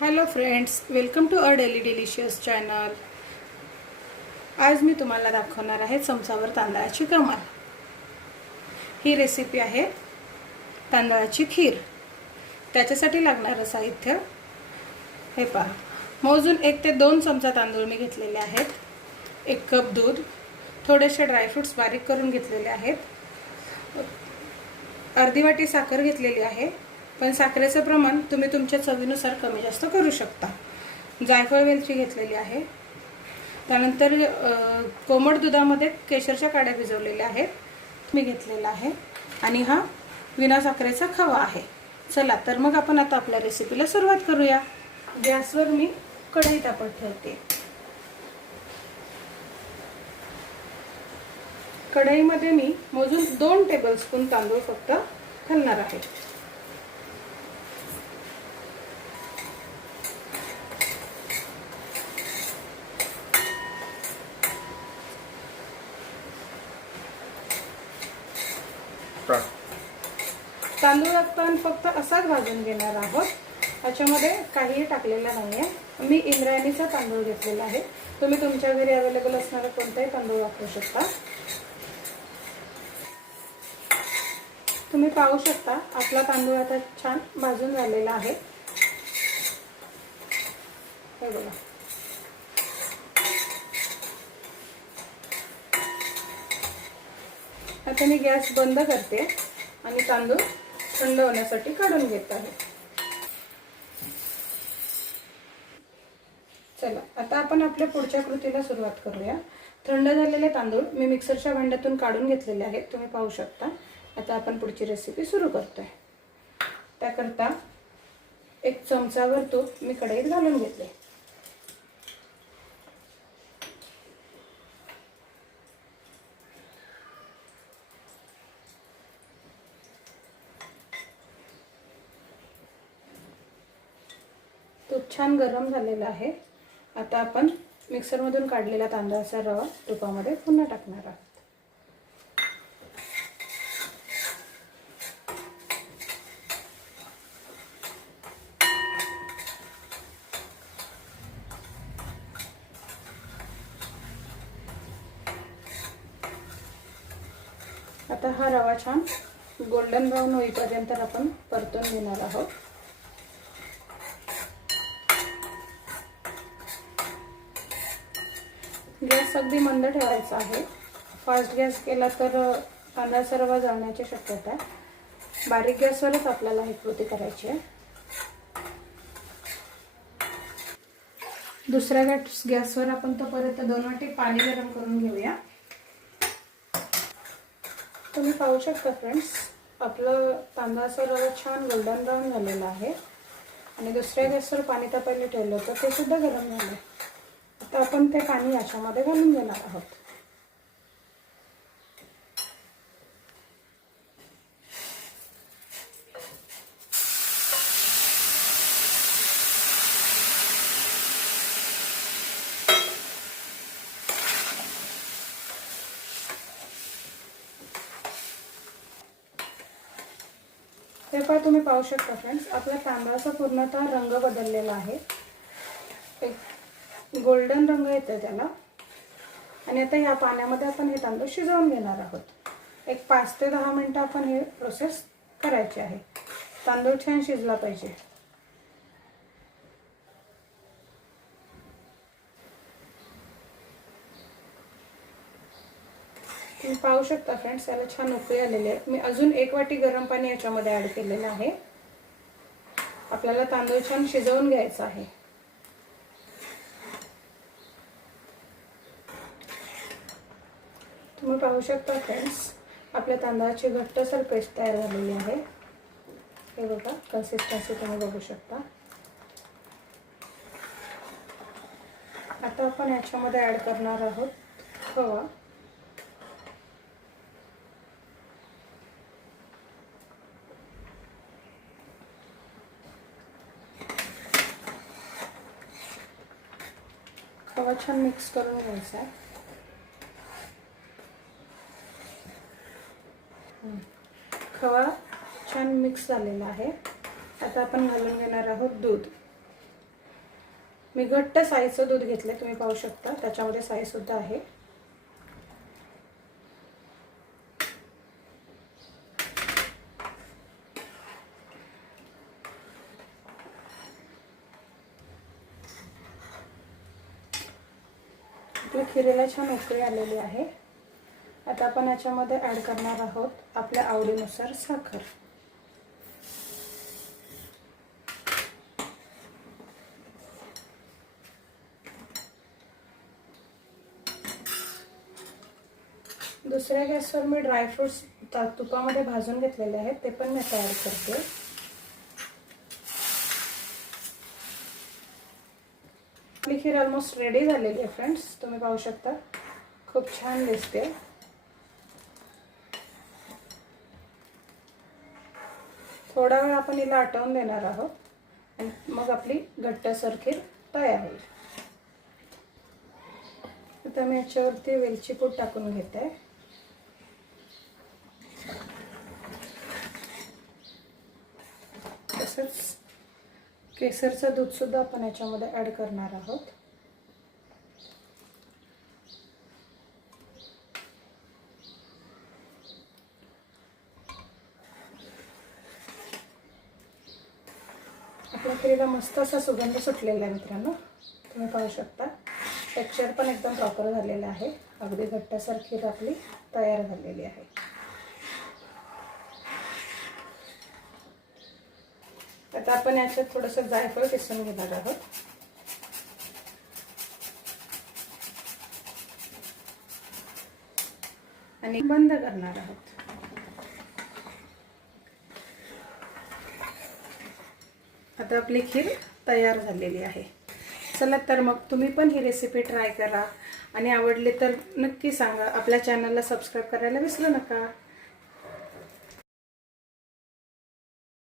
Hello friends, welcome to a daily delicious channel. आज मी तुम्हाला दाखवणार आहे चमचावर तांदळाची कमाल. ही रेसिपी आहे तांदळाची खीर. त्याच्यासाठी लागणारं साहित्य हे पहा. मोजून 1 ते 2 चमचा तांदूळ मी घेतलेले आहेत. 1 कप दूध, थोडेसे ड्रायफ्रूट्स बारीक करून घेतलेले आहेत. अर्धी वाटी साखर घेतलेली आहे, पण साखरेचं प्रमाण तुम्ही तुमच्या चवीनुसार कमी जास्त करू शकता. जायफळ वेलची घेतलेली आहे. त्यानंतर कोमट दुधामध्ये केशरच्या काड्या भिजवलेल्या आहेत मी घेतलेला आहे. आणि हा विना साखरेचा खवा आहे. चला तर मग आपण आता आपल्या रेसिपीला सुरुवात करूया. गॅसवर मी कढई तापत ठेवते. कढईमध्ये मी मोजून 2 टेबलस्पून तांदूळ फक्त घालणार आहे. तांदूळ आपण फक्त असाच भाजून घेणार आहोत. याच्यामध्ये काहीही टाकलेलं नाही आहे. मी इंद्रायणीचा तांदूळ घेतलेला आहे. तुम्ही तुमच्या घरी अवेलेबल असणारा कोणताही तांदूळ वापरू शकता. तुम्ही पाहू शकता आपला तांदूळ आता छान भाजून झालेला आहे. हे बघा. आता मी गॅस बंद करते आणि तांदूळ थंड होण्यासाठी काढून घेत आहे. चला आता आपण आपल्या पुढच्या कृतीला सुरुवात करूया. थंड झालेले तांदूळ मी मिक्सरच्या भांड्यातून काढून घेतलेले आहेत. तुम्ही पाहू शकता. आता आपण पुढची रेसिपी सुरू करतोय. त्याकरता 1 चमचाभर तूप मी कढईत घालून घेतले. तूप छान गरम झालेलं आहे. आता आपण मिक्सरमधून काढलेला तांदळाचा रवा तुपामध्ये पुन्हा टाकणार आहोत. आता हा रवा छान गोल्डन ब्राऊन होईपर्यंत आपण परतून घेणार आहोत. गॅस अगदी मंद ठेवायचा आहे. फास्ट गॅस केला तर तांदळाचा रवा जळण्याची शक्यता आहे. बारीक गॅसवरच आपल्याला ही कृती करायची आहे. दुसऱ्या गॅसवर आपण तोपर्यंत 2 वाटी पाणी गरम करून घेऊया. तुम्ही पाहू शकता फ्रेंड्स, आपलं तांदळाचा रवा छान गोल्डन ब्राऊन झालेला आहे. आणि दुसऱ्या गॅसवर पाणी तापायला ठेवलं होतं ते सुद्धा गरम झालं. आता आपण ते पाणी याच्यामध्ये घालून घेणार आहोत. हे पहा, तुम्ही पाहू शकता फ्रेंड्स, आपल्या तांदळाचा पूर्णतः रंग बदललेला आहे. एक गोल्डन रंग येतो त्याला. आणि आता ह्या पाण्यामध्ये आपण हे तांदूळ शिजवून घेणार आहोत. एक 5 ते 10 मिनिटं आपण हे प्रोसेस करायची आहे. तांदूळ छान शिजला पाहिजे. तुम्ही पाहू शकता फ्रेंड्स, याला छान उकळी आलेली आहे. मी अजून 1 वाटी गरम पाणी याच्यामध्ये ऍड केलेलं आहे. आपल्याला तांदूळ छान शिजवून घ्यायचा आहे. तुम्ही पाहू शकता फ्रेंड्स, आपल्या तांदळाची घट्टसर पेस्ट तयार झालेली आहे. हे बघा, कन्सिस्टन्सी तुम्ही बघू शकता. आता आपण याच्यामध्ये ऍड करणार आहोत खवा. खवा छान मिक्स करून घ्यायचा आहे. खवा छान मिक्स झालेला आहे. आता आपण घालून घेणार आहोत दूध. मी घट्ट साईचं दूध घेतले, तुम्ही पाहू शकता त्याच्यामध्ये साई सुद्धा आहे. आपल्या खिरीला छान उकळी आलेली आहे. आता आपण याच्यामध्ये ॲड करणार आहोत आपल्या आवडीनुसार साखर. दुसऱ्या गॅसवर मी ड्रायफ्रूट्स तुपामध्ये भाजून घेतलेले आहेत, ते पण मी तयार करते. आपली खीर ऑलमोस्ट रेडी झालेली आहे फ्रेंड्स, तुम्ही पाहू शकता खूप छान दिसते. थोडा वेळ आपण हिला आटवून देणार आहोत आणि मग आपली घट्टसर खीर तयार होईल. आता मी याच्यावरती वेलची पूड टाकून घेते. तसंच केसरचं दूध सुद्धा आपण याच्यामध्ये ॲड करणार आहोत. आपल्या खीरीला मस्त असा सुगंध सुटलेला आहे मित्रांनो, तुम्ही पाहू शकता. टेक्स्चर पण एकदम प्रॉपर झालेलं आहे. अगदी घट्टसर खीर आपली तयार झालेली आहे. आता आपण याच्यात थोडंसं जायफळ किसून घेणार आहोत. आणि बंद करणार आहोत. आता आपली खीर तयार झालेली आहे. चला तर मग तुम्ही पण ही रेसिपी ट्राय करा आणि आवडली तर नक्की सांगा. आपल्या चॅनलला सबस्क्राईब करायला विसरू नका.